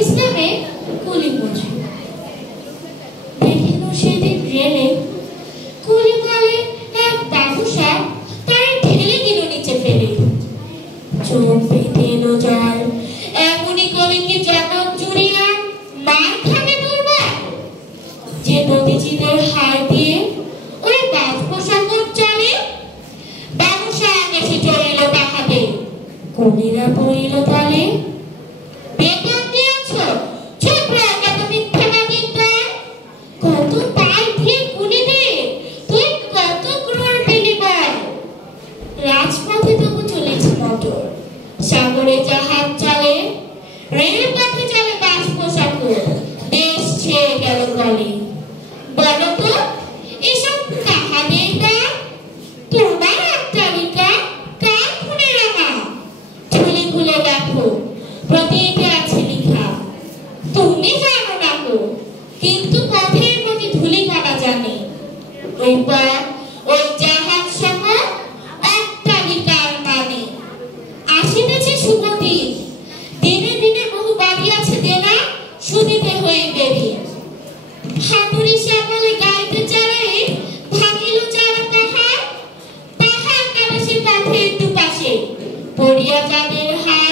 ইসলামে কুলি মজুর দেখিল সেদিন রেলে কুলি বলে এক বাবুসা তার ঠেলে দিল নিচে ফেলে। চোখ পেতে এলো জল, এমনি করে কি জগৎ জুড়িয়া মার খাবে দুর্বার। যে নদীজিদের হার দিয়ে ওই বাষ্পসাগর চলে, বাবুসা এসে চলিল তাহাতে, কুলিরা পড়িল তলে। বেতন দিয়েছ ছোকরা কত মিথ্যাবাদীর দল, কত পাল দিয়ে কুলিদের তুই কত ক্রোড় পেলি বল। রাজপথে তবু চলেছে মোটর, সাগরে জাহাজ চলে, রেলপথে চলে বাষ্পসাগর, দেশ ছেয়ে গেল গলে। বলো তো এসব কাহাদের গান, তোমার অট্টালিকা কার খুনে রাঙা। ঝুলি খুলে দেখো প্রদীপে আছে লিখা, তুমি জানো না গো কিন্তু পথের প্রতি ধুলি কণা জানে। ওই পথ ওই জাহাজ সহ অট্টালিকার মানে। আসিতেছে শুভদিন, দিনে দিনে বহু বাড়ি আছে দেনা, শুধিতে হয়ে দেরি। হাতুড়ি শ্যামলে গাইতে চালাই, ভাঙিল যারা পাহাড়, পাহাড় কালে সে পথের দুপাশে পড়িয়া যাদের হাত।